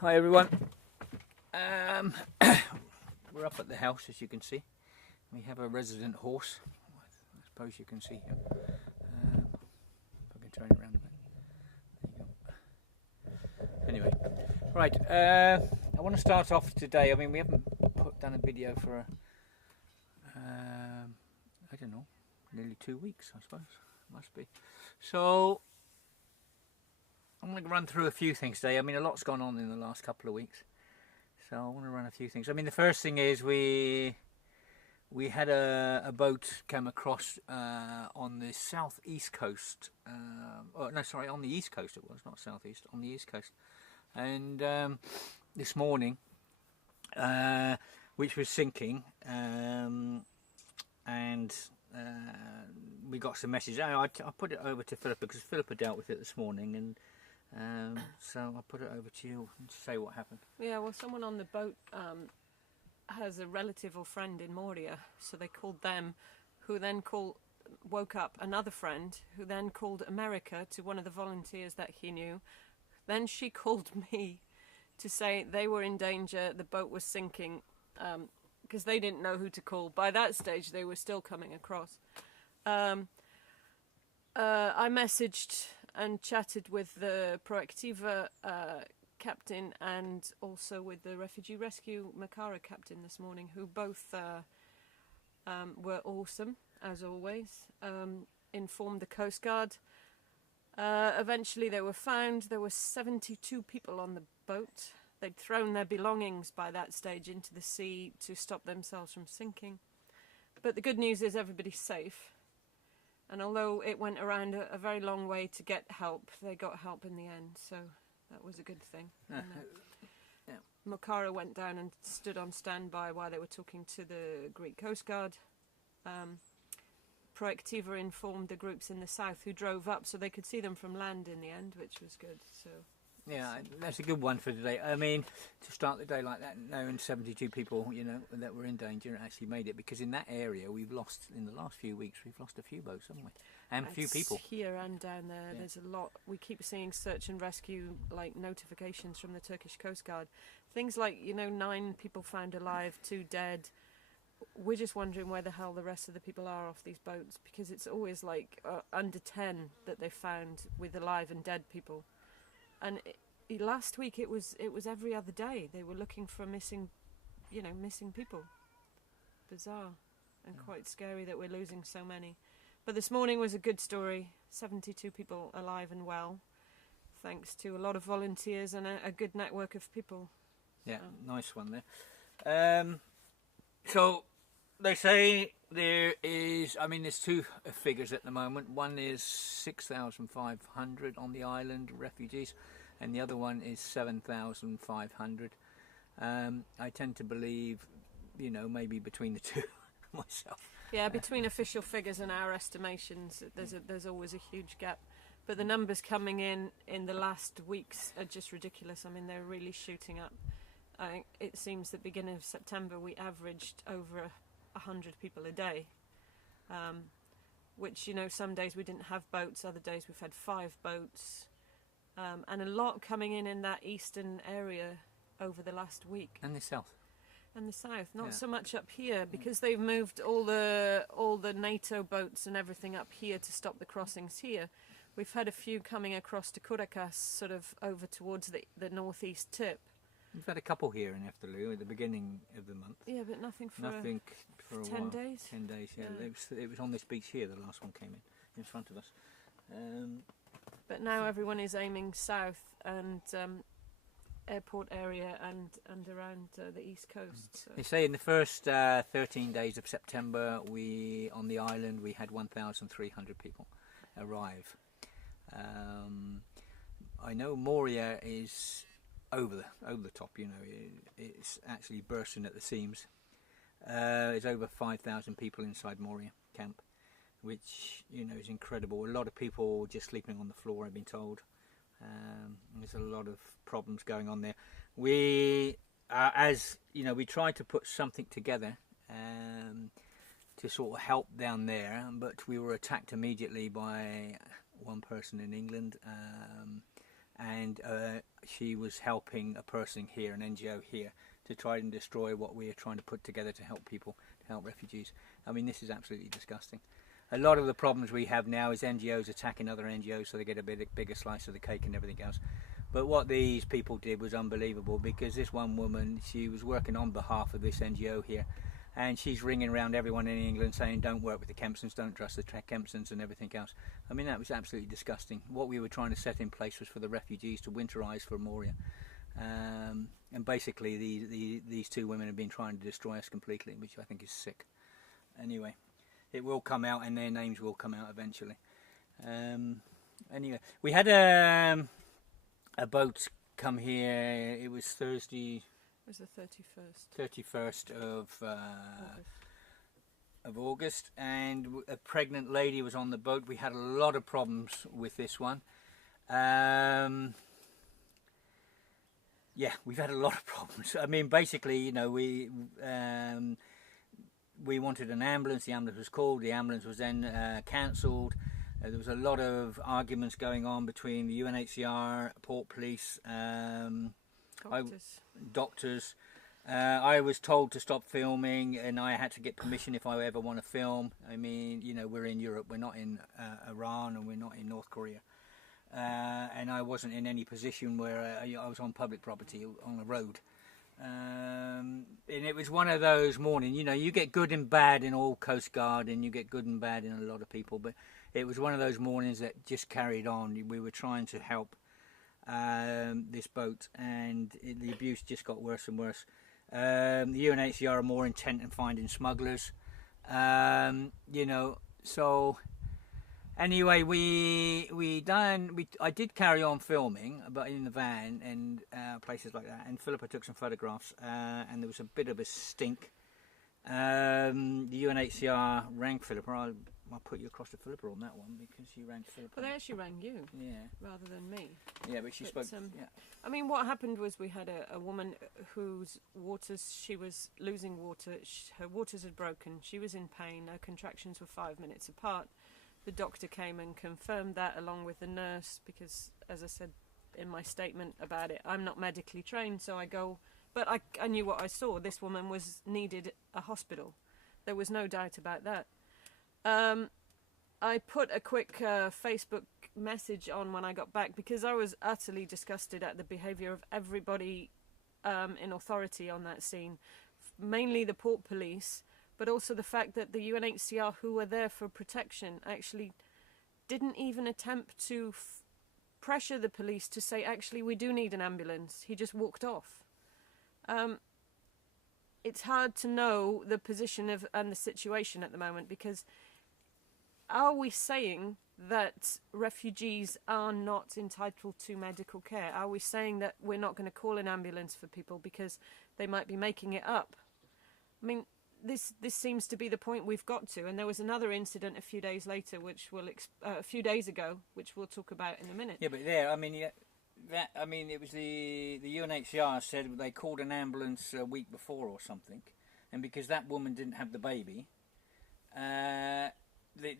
Hi everyone. We're up at the house, as you can see. We have a resident horse. I suppose you can see him. If I can turn it around a bit. There you go. Anyway, right. I want to start off today. I mean, we haven't done a video for I don't know, nearly 2 weeks, I suppose. Must be. So I'm going to run through a few things today. I mean, a lot's gone on in the last couple of weeks, so I want to run a few things. I mean, the first thing is we had a boat come across on the southeast coast. Oh no, sorry, on the east coast it was, not southeast, on the east coast. And this morning, which was sinking, and we got some messages. I put it over to Philippa because Philippa dealt with it this morning, and so I put it over to you to say what happened. Yeah, well, someone on the boat has a relative or friend in Moria, so they called them, who then woke up another friend, who then called America to one of the volunteers that he knew. Then she called me to say they were in danger, the boat was sinking, because they didn't know who to call. By that stage, they were still coming across. I messaged and chatted with the Proactiva captain and also with the Refugee Rescue Makara captain this morning, who both were awesome, as always. Informed the Coast Guard. Eventually they were found. There were 72 people on the boat. They'd thrown their belongings by that stage into the sea to stop themselves from sinking. But the good news is everybody's safe. And although it went around a very long way to get help, they got help in the end. So that was a good thing. Makara went down and stood on standby while they were talking to the Greek Coast Guard. Proactiva informed the groups in the south who drove up so they could see them from land in the end, which was good. So yeah, that's a good one for today. I mean, to start the day like that, knowing 72 people, you know, that were in danger actually made it, because in that area we've lost, in the last few weeks, we've lost a few boats, haven't we? And a few people. Here and down there, yeah. There's a lot. We keep seeing search and rescue, like, notifications from the Turkish Coast Guard. Things like, 9 people found alive, 2 dead. We're just wondering where the hell the rest of the people are off these boats, because it's always like under 10 that they found with alive and dead people. And last week it was every other day they were looking for missing people. Bizarre and quite scary that we're losing so many. But this morning was a good story. 72 people alive and well, thanks to a lot of volunteers and a good network of people. Yeah, nice one there. So they say there is, I mean, there's 2 figures at the moment. One is 6,500 on the island, refugees, and the other one is 7,500. I tend to believe, maybe between the two myself. Yeah, between official figures and our estimations, there's always a huge gap. But the numbers coming in the last weeks are just ridiculous. I mean, they're really shooting up. It seems that beginning of September we averaged over 100 people a day, which, some days we didn't have boats, other days we've had 5 boats, and a lot coming in that eastern area over the last week. And the south. And the south, not so much up here, because they've moved all the NATO boats and everything up here to stop the crossings here. We've had a few coming across to Kurakas, sort of over towards the northeast tip. We've had a couple here in Efteling at the beginning of the month. Yeah, but nothing for a 10 while. days. 10 days, yeah. It was on this beach here. The last one came in front of us. But now everyone is aiming south and airport area and around the east coast. So. They say in the first 13 days of September, on the island we had 1,300 people arrive. I know Moria is over the top. It's actually bursting at the seams. There's over 5,000 people inside Moria camp, which is incredible. A lot of people just sleeping on the floor, I've been told. There's a lot of problems going on there. We we tried to put something together to sort of help down there, but we were attacked immediately by one person in England, and she was helping a person here, an NGO here, to try and destroy what we are trying to put together to help people, to help refugees. I mean, this is absolutely disgusting. A lot of the problems we have now is NGOs attacking other NGOs so they get a bigger slice of the cake and everything else. But what these people did was unbelievable, because this one woman, she was working on behalf of this NGO here, and she's ringing around everyone in England saying don't work with the Kempsons, don't trust the Kempsons and everything else. I mean, that was absolutely disgusting. What we were trying to set in place was for the refugees to winterise for Moria. And basically these two women have been trying to destroy us completely, which I think is sick. Anyway, it will come out and their names will come out eventually. Anyway, we had a boat come here. It was Thursday. It was the 31st of August, and a pregnant lady was on the boat. We had a lot of problems with this one. Yeah, we've had a lot of problems. I mean, basically, you know, we wanted an ambulance. The ambulance was called. The ambulance was then cancelled. There was a lot of arguments going on between the UNHCR, Port Police, doctors. I was told to stop filming, and I had to get permission if I ever want to film. I mean, you know, we're in Europe. We're not in Iran, and we're not in North Korea. And I wasn't in any position where I was on public property, on the road. And it was one of those mornings, you know, you get good and bad in all Coast Guard, and you get good and bad in a lot of people, but it was one of those mornings that just carried on. We were trying to help this boat, and the abuse just got worse and worse. The UNHCR are more intent on finding smugglers, you know, so... Anyway, I did carry on filming, but in the van and places like that. And Philippa took some photographs, and there was a bit of a stink. The UNHCR rang Philippa. I'll put you across to Philippa on that one, because she rang Philippa. Well, they actually rang you, yeah, rather than me. Yeah, but she spoke. Yeah. I mean, what happened was we had a woman whose waters, she was losing water. Her waters had broken. She was in pain. Her contractions were 5 minutes apart. The doctor came and confirmed that, along with the nurse, because, as I said in my statement about it, I'm not medically trained, so I go... But I knew what I saw. This woman needed a hospital. There was no doubt about that. I put a quick Facebook message on when I got back, because I was utterly disgusted at the behaviour of everybody in authority on that scene, mainly the Port Police, but also the fact that the UNHCR, who were there for protection, actually didn't even attempt to pressure the police to say, actually, we do need an ambulance. He just walked off. It's hard to know the position and the situation at the moment, because are we saying that refugees are not entitled to medical care? Are we saying that we're not going to call an ambulance for people because they might be making it up? I mean... This seems to be the point we've got to, and there was another incident a few days later, a few days ago, which we'll talk about in a minute. Yeah, but there, I mean, it was the UNHCR said they called an ambulance a week before or something, and because that woman didn't have the baby, they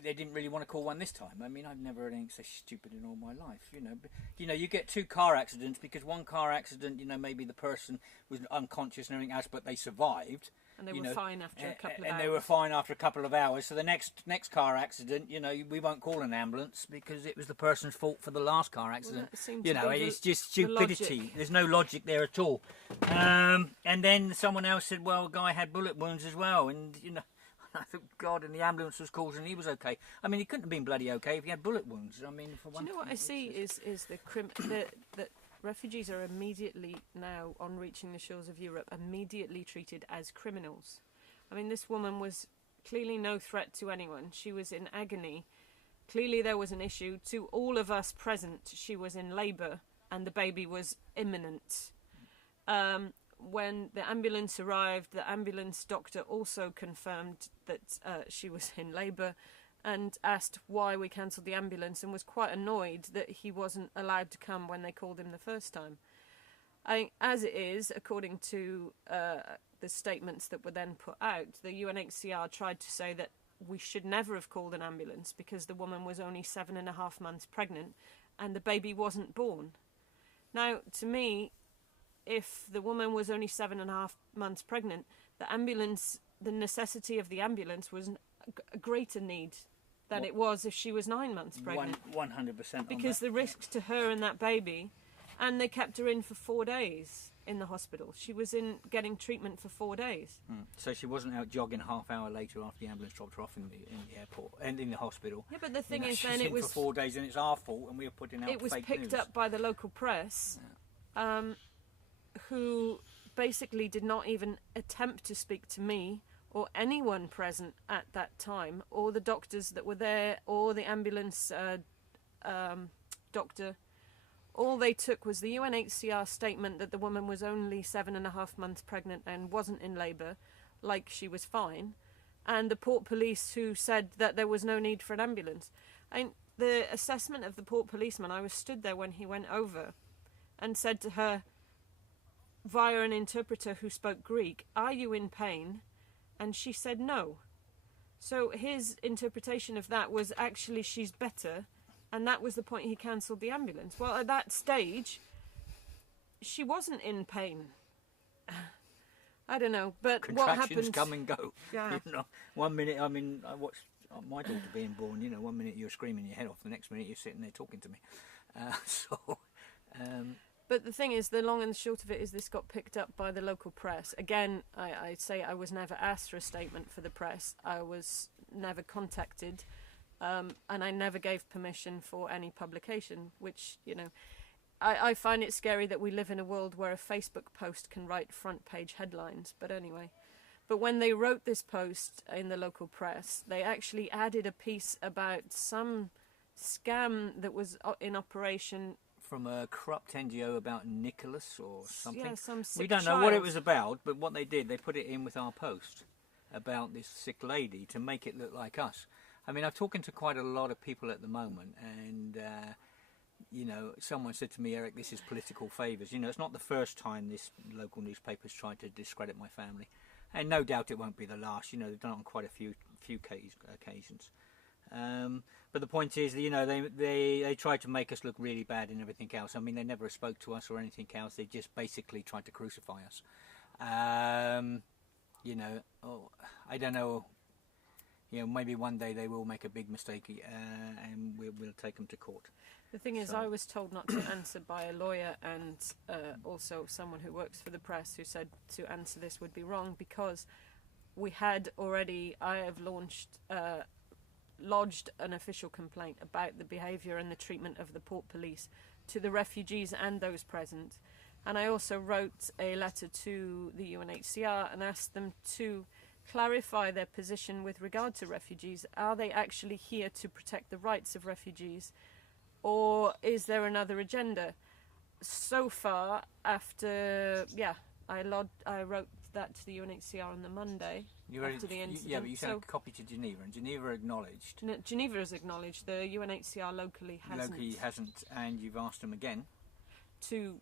didn't really want to call one this time. I mean, I've never heard anything so stupid in all my life, you know. But, you know, you get 2 car accidents because one car accident, you know, maybe the person was unconscious and everything else, but they survived. And they were fine after a couple of hours. And they were fine after a couple of hours. So the next car accident, you know, we won't call an ambulance because it was the person's fault for the last car accident. Well, you know, it's just stupidity. There's no logic there at all. And then someone else said, well, a guy had bullet wounds as well. And, you know, I thought, God, and the ambulance was called and he was okay. I mean, he couldn't have been bloody okay if he had bullet wounds. I mean, for one Do you know what I see is that refugees are immediately now, on reaching the shores of Europe, immediately treated as criminals. I mean, this woman was clearly no threat to anyone. She was in agony. Clearly there was an issue. To all of us present, she was in labour and the baby was imminent. When the ambulance arrived, the ambulance doctor also confirmed that she was in labour and asked why we cancelled the ambulance, and was quite annoyed that he wasn't allowed to come when they called him the first time. As it is, according to the statements that were then put out, the UNHCR tried to say that we should never have called an ambulance because the woman was only 7.5 months pregnant and the baby wasn't born. Now, to me, if the woman was only 7.5 months pregnant, the necessity of the ambulance was a greater need than it was if she was 9 months pregnant. 100%. Because the risks to her and that baby, and they kept her in for 4 days in the hospital. She was in getting treatment for 4 days. So she wasn't out jogging half hour later after the ambulance dropped her off in the airport and in the hospital. Yeah, but the thing is, she's then it was for 4 days, and it's our fault, and we were putting out. It was fake picked news. up by the local press, who basically did not even attempt to speak to me or anyone present at that time, or the doctors that were there, or the ambulance doctor. All they took was the UNHCR statement that the woman was only 7.5 months pregnant and wasn't in labour, like she was fine, and the Port Police who said that there was no need for an ambulance. The assessment of the Port policeman, I was stood there when he went over and said to her, via an interpreter who spoke Greek, "Are you in pain?" And she said no. So his interpretation of that was actually she's better, and that was the point he cancelled the ambulance. Well, at that stage, she wasn't in pain. I don't know, but what happened... Contractions come and go. Yeah. You know, 1 minute, I mean, I watched my daughter being born, you know, 1 minute you're screaming your head off, the next minute you're sitting there talking to me. But the thing is, the long and the short of it is this got picked up by the local press. Again, I'd say I was never asked for a statement for the press. I was never contacted, and I never gave permission for any publication, which, you know, I find it scary that we live in a world where a Facebook post can write front page headlines. But anyway, but when they wrote this post in the local press, they actually added a piece about some scam that was in operation from a corrupt NGO about Nicholas or something. Yeah, some sick We don't know child. what it was about, but what they did, they put it in with our post about this sick lady to make it look like us. I mean, I'm talking to quite a lot of people at the moment, and you know, someone said to me, "Eric, this is political favours." You know, it's not the first time this local newspaper's tried to discredit my family, and no doubt it won't be the last. You know, they've done it on quite a few occasions. But the point is, you know, they tried to make us look really bad and everything else. I mean, they never spoke to us or anything else. They just basically tried to crucify us. You know, I don't know. You know, maybe one day they will make a big mistake, and we'll take them to court. The thing is, So- I was told not to answer by a lawyer, and also someone who works for the press who said to answer this would be wrong, because we had already, I have lodged an official complaint about the behaviour and the treatment of the Port Police to the refugees and those present. And I also wrote a letter to the UNHCR and asked them to clarify their position with regard to refugees. Are they actually here to protect the rights of refugees, or is there another agenda? So far, after I wrote that to the UNHCR on the Monday after the incident. But you sent a copy to Geneva, and Geneva acknowledged. Geneva has acknowledged. The UNHCR locally hasn't. And you've asked them again to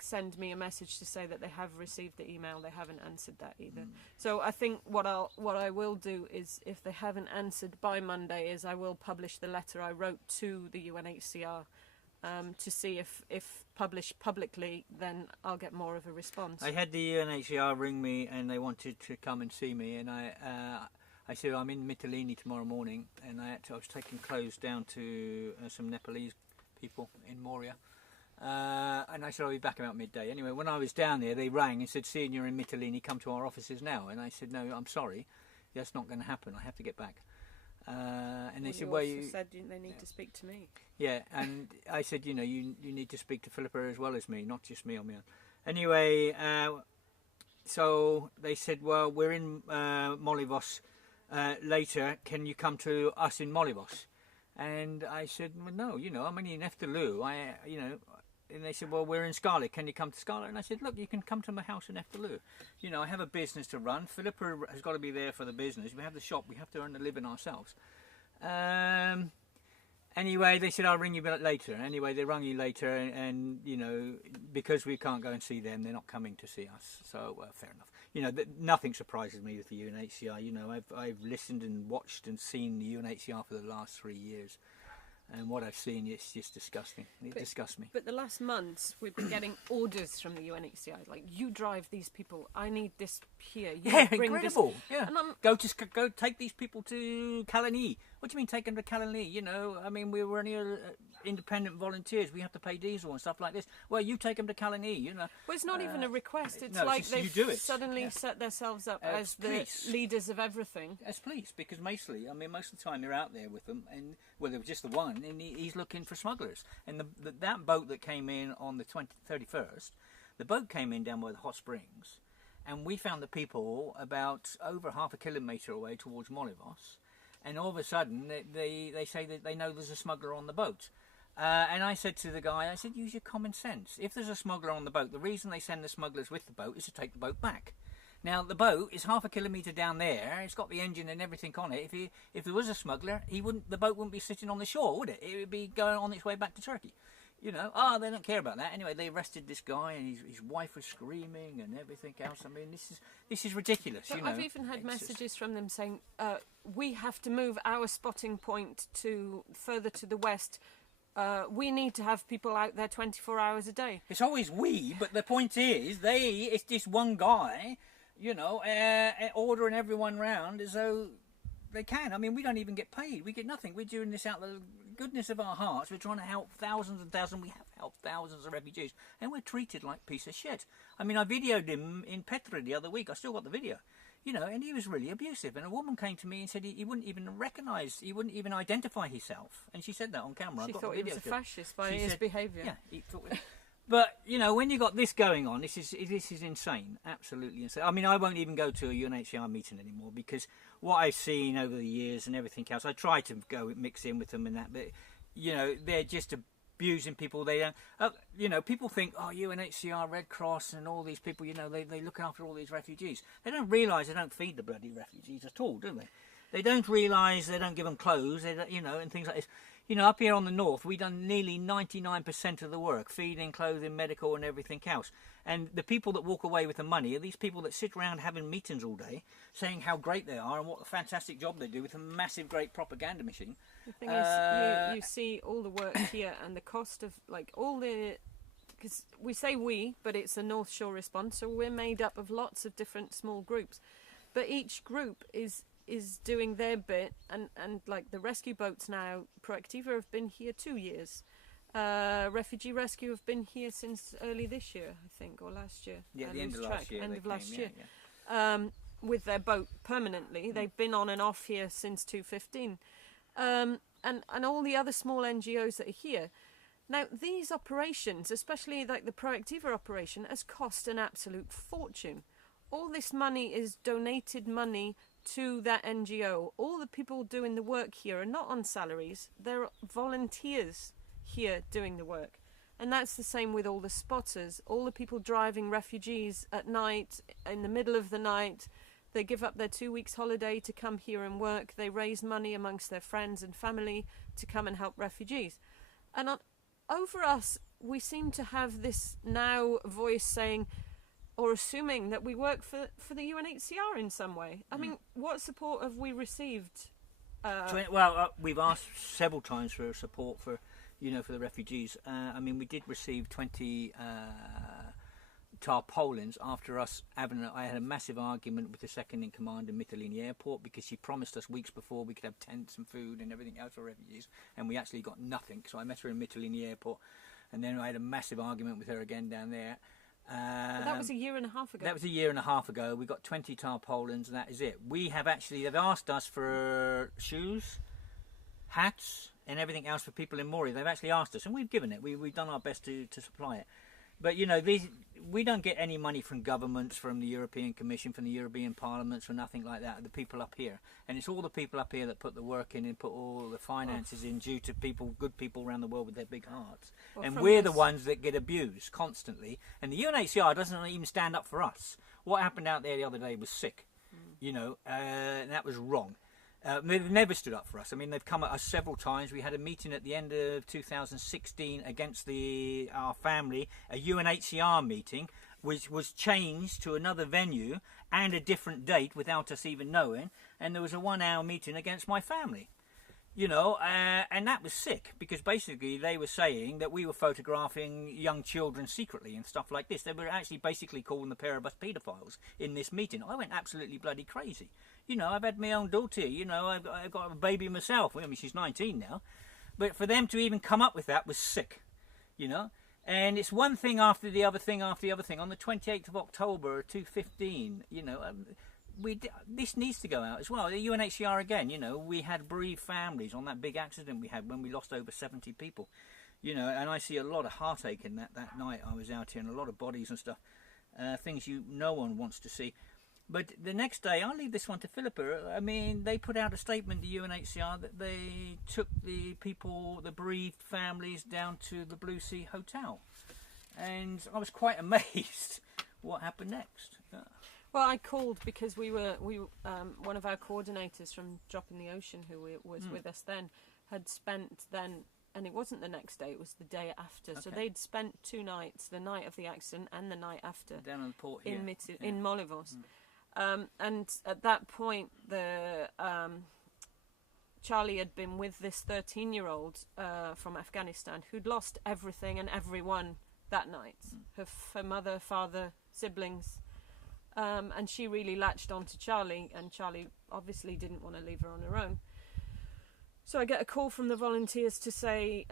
send me a message to say that they have received the email. They haven't answered that either. So I think what I will do is, if they haven't answered by Monday, is I will publish the letter I wrote to the UNHCR to see if published publicly, then I'll get more of a response. I had the UNHCR ring me, and they wanted to come and see me, and I said I'm in Mytilene tomorrow morning, and I was taking clothes down to some Nepalese people in Moria. And I said I'll be back about midday. Anyway, when I was down there, they rang and said, "Seeing you're in Mytilene, come to our offices now." And I said, "No, I'm sorry, that's not going to happen. I have to get back." And they said, "Well, you said they need to speak to me." Yeah, and I said, "You know, you need to speak to Philippa as well as me, not just me on my own." Anyway, so they said, "Well, we're in Molivos later. Can you come to us in Molivos?" And I said, "Well, no, you know, I'm only in Eftelu. And they said, "Well, we're in Scarlet. Can you come to Scarlet?" And I said, "Look, you can come to my house in Eftelu. You know, I have a business to run. Philippa has got to be there for the business. We have the shop. We have to earn a living ourselves." Anyway, they said, "I'll ring you later." Anyway, they rang you later, and you know, because we can't go and see them, they're not coming to see us. So, fair enough. You know, nothing surprises me with the UNHCR. You know, I've listened and watched and seen the UNHCR for the last 3 years. And what I've seen, it's just disgusting. It disgusts me. But the last months, we've been getting orders from the UNHCR, like, you drive these people. I need this here. You bring incredible. This. Yeah. And Go take these people to Kalani. What do you mean take them to Kalani? You know, I mean, we were only independent volunteers. We have to pay diesel and stuff like this. Well, you take them to Kalani, you know. Well, it's not even a request. It's no, like it's they've suddenly set themselves up as the leaders of everything. As police, because mostly, I mean, most of the time you're out there with them, and well, there was just the one, and he's looking for smugglers. And that boat that came in on the 31st, the boat came in down by the hot springs, and we found the people about over half a kilometre away towards Molivos, and all of a sudden they say that they know there's a smuggler on the boat. And I said to the guy, I said, use your common sense. If there's a smuggler on the boat, the reason they send the smugglers with the boat is to take the boat back. Now, the boat is half a kilometre down there. It's got the engine and everything on it. If there was a smuggler, the boat wouldn't be sitting on the shore, would it? It would be going on its way back to Turkey. You know, they don't care about that. Anyway, they arrested this guy, and his wife was screaming and everything else. I mean, this is ridiculous. But I've even had messages from them saying, we have to move our spotting point further to the west. We need to have people out there 24 hours a day. It's always we, but the point is, it's just one guy, you know, ordering everyone round as though they can. I mean, we don't even get paid. We get nothing. We're doing this out of the goodness of our hearts. We're trying to help thousands and thousands. We have helped thousands of refugees, and we're treated like a piece of shit. I mean, I videoed him in Petra the other week. I still got the video. You know, and he was really abusive. And a woman came to me and said he wouldn't even recognise, he wouldn't even identify himself. And she said that on camera. She thought he was a fascist by his behaviour. Yeah, he thought. But you know, when you got this going on, this is insane, absolutely insane. I mean, I won't even go to a UNHCR meeting anymore because what I've seen over the years and everything else, I try to go mix in with them and that, but you know, they're just abusing people. They don't, you know, people think, oh, UNHCR, Red Cross, and all these people, you know, they look after all these refugees. They don't realise they don't feed the bloody refugees at all, do they? They don't realise they don't give them clothes, you know, and things like this. You know, up here on the north, we've done nearly 99% of the work, feeding, clothing, medical and everything else. And the people that walk away with the money are these people that sit around having meetings all day, saying how great they are and what a fantastic job they do with a massive, great propaganda machine. The thing is, you see all the work here and the cost of, like, all the... Because we say we, but it's a North Shore response, so we're made up of lots of different small groups. But each group is doing their bit, and like the rescue boats now, Proactiva have been here 2 years. Refugee Rescue have been here since early this year, I think, or last year. Yeah, the end of last year. End of last year. Yeah. With their boat permanently. They've been on and off here since 2015. And all the other small NGOs that are here. Now, these operations, especially like the Proactiva operation, has cost an absolute fortune. All this money is donated money to that NGO. All the people doing the work here are not on salaries. They're volunteers here doing the work. And that's the same with all the spotters. All the people driving refugees at night, in the middle of the night. They give up their 2 weeks holiday to come here and work. They raise money amongst their friends and family to come and help refugees. And over us, we seem to have this now voice saying, or assuming that we work for the UNHCR in some way. I mean, what support have we received? We've asked several times for support for the refugees. I mean, we did receive 20 tarpaulins after us I had a massive argument with the second in command in Mytilene Airport because she promised us weeks before we could have tents and food and everything else for refugees, and we actually got nothing. So I met her in Mytilene Airport, and then I had a massive argument with her again down there. That was a year and a half ago. That was a year and a half ago. We got 20 tarpaulins, and that is it. They've asked us for shoes, hats, and everything else for people in Moria. They've actually asked us, and we've given it. We've done our best to supply it. But, you know, we don't get any money from governments, from the European Commission, from the European Parliaments, or nothing like that. The people up here. And it's all the people up here that put the work in and put all the finances in due to good people around the world with their big hearts. And we're the ones that get abused constantly. And the UNHCR doesn't even stand up for us. What happened out there the other day was sick, you know, and that was wrong. They've never stood up for us. I mean, they've come at us several times. We had a meeting at the end of 2016 against our family, a UNHCR meeting, which was changed to another venue and a different date without us even knowing. And there was a 1 hour meeting against my family. You know, and that was sick because basically they were saying that we were photographing young children secretly and stuff like this. They were actually basically calling the pair of us paedophiles in this meeting. I went absolutely bloody crazy. You know, I've had my own daughter. You know, I've got a baby myself. I mean, she's 19 now. But for them to even come up with that was sick, you know. And it's one thing after the other thing after the other thing. On the 28th of October 2015, you know, this needs to go out as well. The UNHCR again, you know, we had bereaved families on that big accident we had when we lost over 70 people, you know, and I see a lot of heartache in that night I was out here, and a lot of bodies and stuff, things no one wants to see. But the next day, I'll leave this one to Philippa. I mean, they put out a statement, the UNHCR, that they took the people, the bereaved families, down to the Blue Sea Hotel, and I was quite amazed what happened next. Well, I called because we one of our coordinators from Drop in the Ocean, who was with us then, had spent then, and it wasn't the next day, it was the day after. Okay. So they'd spent 2 nights, the night of the accident and the night after, down on the port here in Molivos. And at that point, Charlie had been with this 13-year-old from Afghanistan who'd lost everything and everyone that night. Her mother, father, siblings. And she really latched on to Charlie, and Charlie obviously didn't want to leave her on her own. So I get a call from the volunteers to say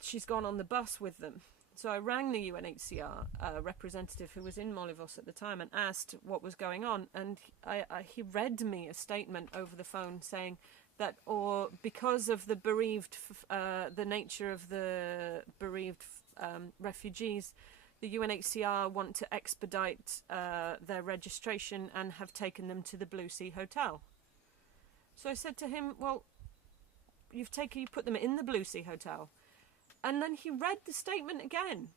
she's gone on the bus with them. So I rang the UNHCR representative who was in Molivos at the time and asked what was going on, and he read me a statement over the phone saying that, or because of the bereaved, the nature of the bereaved refugees, the UNHCR want to expedite their registration and have taken them to the Blue Sea Hotel. So I said to him, well, you put them in the Blue Sea Hotel. And then he read the statement again.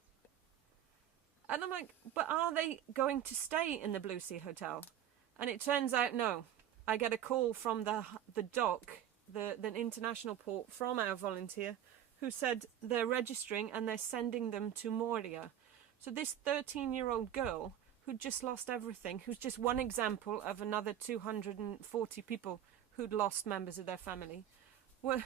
And I'm like, but are they going to stay in the Blue Sea Hotel? And it turns out, no. I get a call from the dock, the international port, from our volunteer, who said they're registering and they're sending them to Moria. So this 13-year-old girl who'd just lost everything, who's just one example of another 240 people who'd lost members of their family, were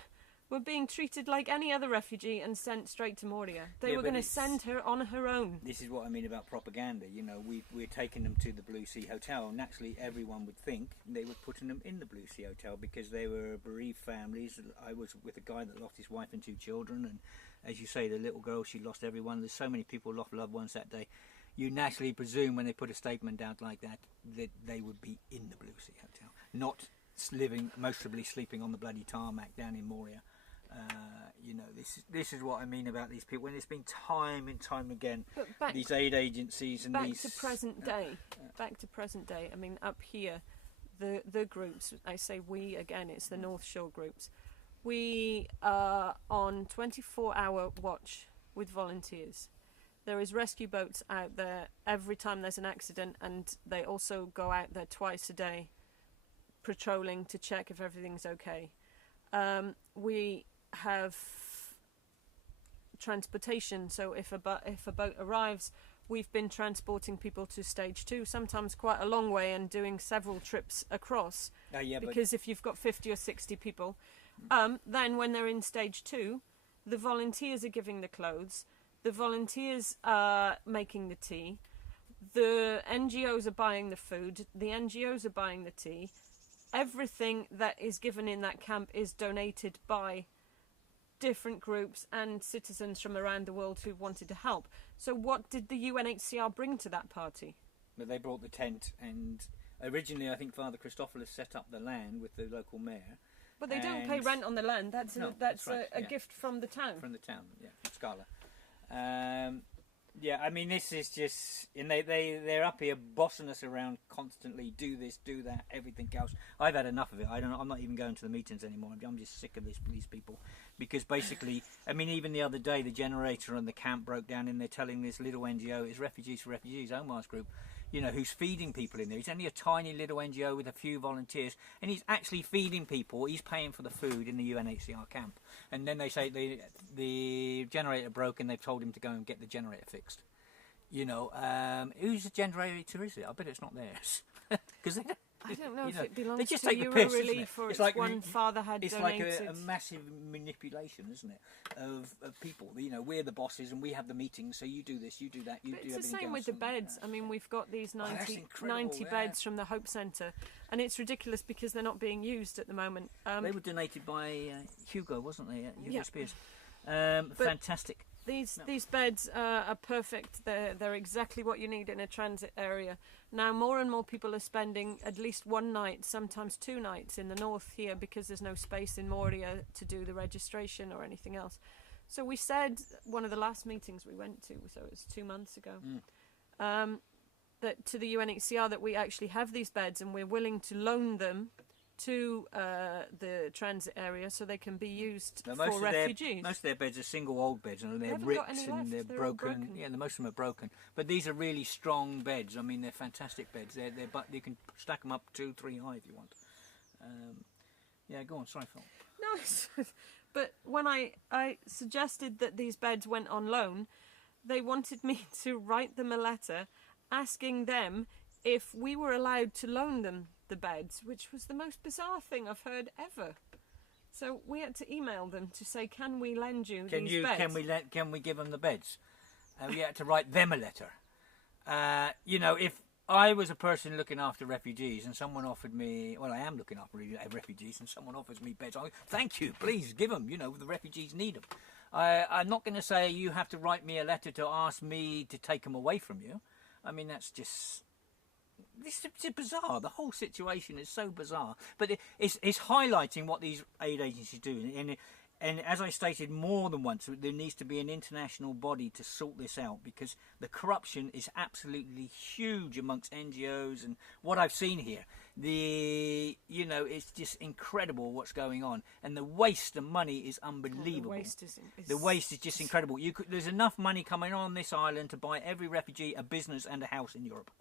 being treated like any other refugee and sent straight to Moria. They were going to send her on her own. This is what I mean about propaganda. You know, we're taking them to the Blue Sea Hotel. Naturally, everyone would think they were putting them in the Blue Sea Hotel because they were bereaved families. I was with a guy that lost his wife and 2 children, and as you say, the little girl, she lost everyone. There's so many people lost loved ones that day. You naturally presume when they put a statement out like that they would be in the Blue Sea Hotel, not mostly sleeping on the bloody tarmac down in Moria. You know, this is what I mean about these people. When it's been time and time again, these aid agencies and back to present day. I mean, up here, the groups. I say we again. It's the North Shore groups. We are on 24-hour watch with volunteers. There is rescue boats out there every time there's an accident, and they also go out there twice a day, patrolling to check if everything's okay. We have transportation, so if a boat arrives, we've been transporting people to stage 2, sometimes quite a long way, and doing several trips across. Because if you've got 50 or 60 people, then when they're in stage 2, the volunteers are giving the clothes, the volunteers are making the tea, the NGOs are buying the food, the NGOs are buying the tea. Everything that is given in that camp is donated by different groups and citizens from around the world who wanted to help. So what did the UNHCR bring to that party? But they brought the tent, and originally I think Father Christophilus set up the land with the local mayor. But they don't pay rent on the land. That's a gift from the town. From the town, yeah, from Scala. Yeah, I mean, this is just, and they're up here bossing us around constantly. Do this, do that, everything else. I've had enough of it. I'm not even going to the meetings anymore. I'm just sick of these people, because basically, I mean, even the other day, the generator on the camp broke down, and they're telling this little NGO, it's Refugees for Refugees, Omar's group, you know, who's feeding people in there. He's only a tiny little NGO with a few volunteers, and he's actually feeding people. He's paying for the food in the UNHCR camp. And then they say the generator broke, and they've told him to go and get the generator fixed. You know, whose generator is it? I bet it's not theirs. Because I don't know you if know, it belongs they just to take the Euro piss, isn't Relief it? or It's it's like one father had it's donated. like a massive manipulation, isn't it, of people? You know, we're the bosses and we have the meetings, so you do this, you do that, you But do it's the everything same else. with the And, beds. I mean, we've got these 90 incredible, yeah. beds from the Hope Centre, and it's ridiculous because they're not being used at the moment. They were donated by Hugo, wasn't they? Hugo Yeah. Spears. But Fantastic. These beds are perfect. They're exactly what you need in a transit area. Now more and more people are spending at least one night, sometimes 2 nights in the north here because there's no space in Moria to do the registration or anything else. So we said, one of the last meetings we went to, so it was 2 months ago, that to the UNHCR that we actually have these beds and we're willing to loan them to the transit area so they can be used for refugees. Most of their beds are single old beds, and they're haven't ripped got any and left. they're They're all broken. broken. Yeah, most of them are broken. But these are really strong beds. I mean, they're fantastic beds. But you can stack them up 2-3 high if you want. Yeah, go on. Sorry, Phil. No, but when I suggested that these beds went on loan, they wanted me to write them a letter asking them if we were allowed to loan them the beds, which was the most bizarre thing I've heard ever. So we had to email them to say, can we lend you these beds? Can we give them the beds? We had to write them a letter. You know, if I was a person looking after refugees and someone offered me, well, I am looking after refugees, and someone offers me beds, I go, thank you, please give them. You know, the refugees need them. I'm not going to say you have to write me a letter to ask me to take them away from you. I mean, that's just... It's bizarre. The whole situation is so bizarre. But it's highlighting what these aid agencies do. And as I stated more than once, there needs to be an international body to sort this out, because the corruption is absolutely huge amongst NGOs. And what I've seen here, it's just incredible what's going on. And the waste of money is unbelievable. The waste is just incredible. There's enough money coming on this island to buy every refugee a business and a house in Europe.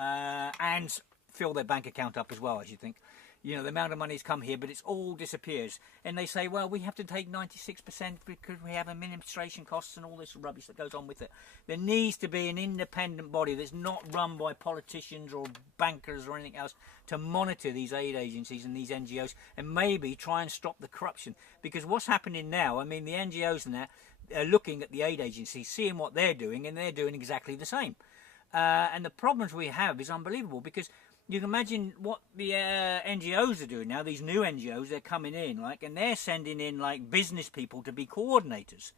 And fill their bank account up as well, as you think. You know, the amount of money's come here, but it's all disappears. And they say, well, we have to take 96% because we have administration costs and all this rubbish that goes on with it. There needs to be an independent body that's not run by politicians or bankers or anything else to monitor these aid agencies and these NGOs and maybe try and stop the corruption. Because what's happening now, I mean, the NGOs and that are looking at the aid agencies, seeing what they're doing, and they're doing exactly the same. And the problems we have is unbelievable, because you can imagine what the NGOs are doing now. These new NGOs, they're coming in, and they're sending in business people to be coordinators.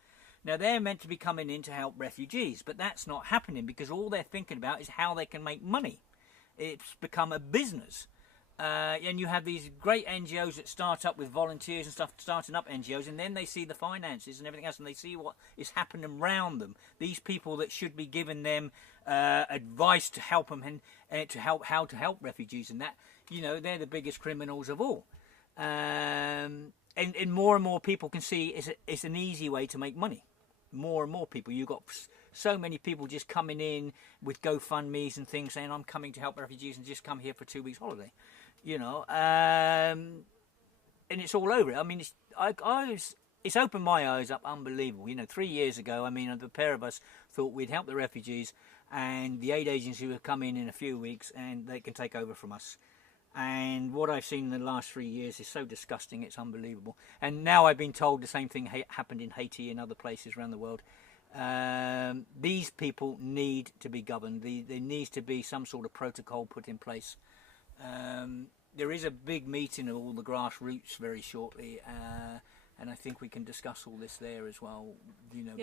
Now they're meant to be coming in to help refugees, but that's not happening because all they're thinking about is how they can make money. It's become a business. And you have these great NGOs that start up with volunteers and stuff, starting up NGOs, and then they see the finances and everything else, and they see what is happening around them. These people that should be giving them advice to help them and to help how to help refugees, and that, they're the biggest criminals of all. And more and more people can see it's an easy way to make money. More and more people. You've got so many people just coming in with GoFundMes and things saying, I'm coming to help refugees and just come here for 2 weeks holiday. And it's all over. I mean, it's opened my eyes up unbelievable. 3 years ago, I mean, the pair of us thought we'd help the refugees, and the aid agency would come in a few weeks and they can take over from us. And what I've seen in the last 3 years is so disgusting, it's unbelievable. And now I've been told the same thing happened in Haiti and other places around the world. These people need to be governed. There needs to be some sort of protocol put in place. There is a big meeting of all the grassroots very shortly, and I think we can discuss all this there as well.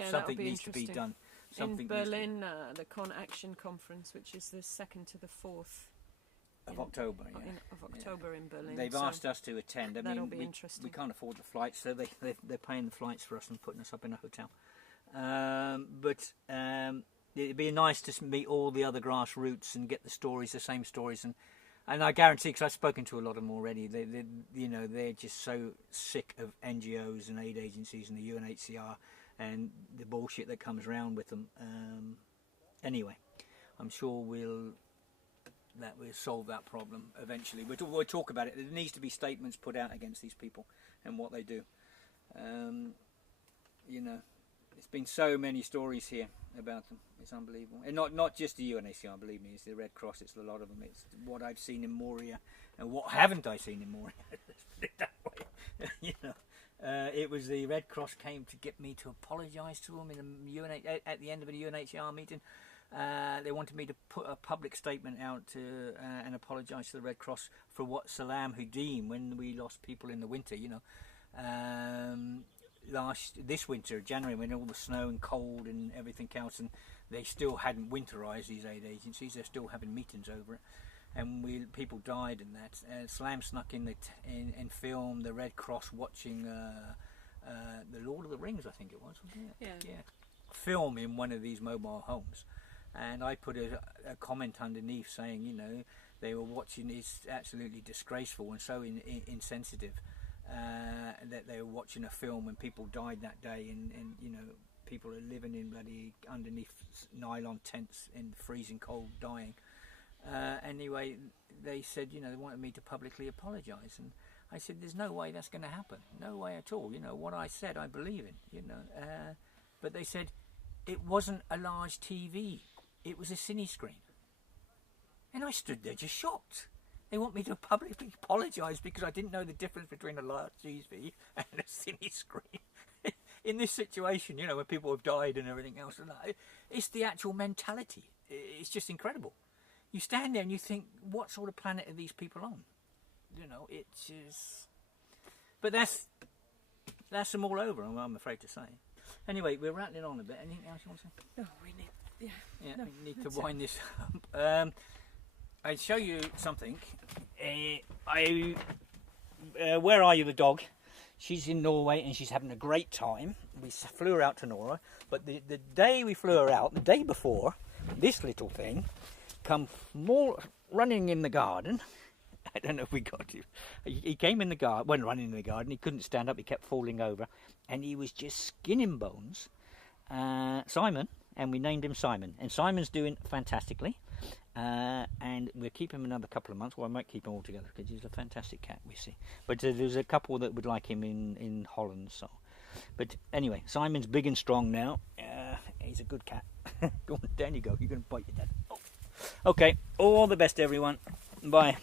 Something needs to be done. In Berlin, the Con Action Conference, which is the 2nd to the 4th of October. In Berlin. They've asked us to attend. That'll be interesting. We can't afford the flights, so they're paying the flights for us and putting us up in a hotel. But it'd be nice to meet all the other grassroots and get the same stories, and I guarantee, because I've spoken to a lot of them already, they're just so sick of NGOs and aid agencies and the UNHCR and the bullshit that comes around with them. Anyway, I'm sure we'll solve that problem eventually. We'll talk about it. There needs to be statements put out against these people and what they do. There's been so many stories here, about them. It's unbelievable. And not just the UNHCR, believe me, it's the Red Cross, it's a lot of them. It's what I've seen in Moria, and what haven't I seen in Moria? Let's put it that way. You know, it was the Red Cross came to get me to apologise to them in the at the end of a UNHCR meeting. They wanted me to put a public statement out to and apologise to the Red Cross for what Salam Hudin, when we lost people in the winter, you know, this winter, January, when all the snow and cold and everything else, and they still hadn't winterised these aid agencies. They're still having meetings over it, and people died in that. Salam snuck in and filmed the Red Cross watching the Lord of the Rings, I think it was, wasn't it? Yeah. Film in one of these mobile homes. And I put a comment underneath saying, you know, they were watching, it's absolutely disgraceful and so insensitive that they were watching a film when people died that day, and you know, people are living in bloody underneath nylon tents in freezing cold, dying. Anyway, they said, you know, they wanted me to publicly apologise, and I said, there's no way that's going to happen, no way at all. You know, what I said, I believe in, you know. But they said it wasn't a large TV. It was a cine screen. And I stood there just shocked. They want me to publicly apologise because I didn't know the difference between a large TV and a cine screen. In this situation, you know, when people have died and everything else, it's the actual mentality. It's just incredible. You stand there and you think, what sort of planet are these people on? You know, it's just... But that's them all over, I'm afraid to say. Anyway, we're rattling on a bit. Anything else you want to say? No, we need... Yeah, no, we need to wind this up. I'll show you something. Where are you, the dog? She's in Norway and she's having a great time. We flew her out to Norway, but the day we flew her out, the day before, this little thing come running in the garden. I don't know if we got you. He came in the garden, wasn't running in the garden. He couldn't stand up. He kept falling over, and he was just skinning bones. Simon. And we named him Simon. And Simon's doing fantastically. And we'll keep him another couple of months. Well, I might keep him all together because he's a fantastic cat, we see. But there's a couple that would like him in Holland. So, but anyway, Simon's big and strong now. He's a good cat. Go on, down you go. You're going to bite your dad. Oh. Okay, all the best, everyone. Bye.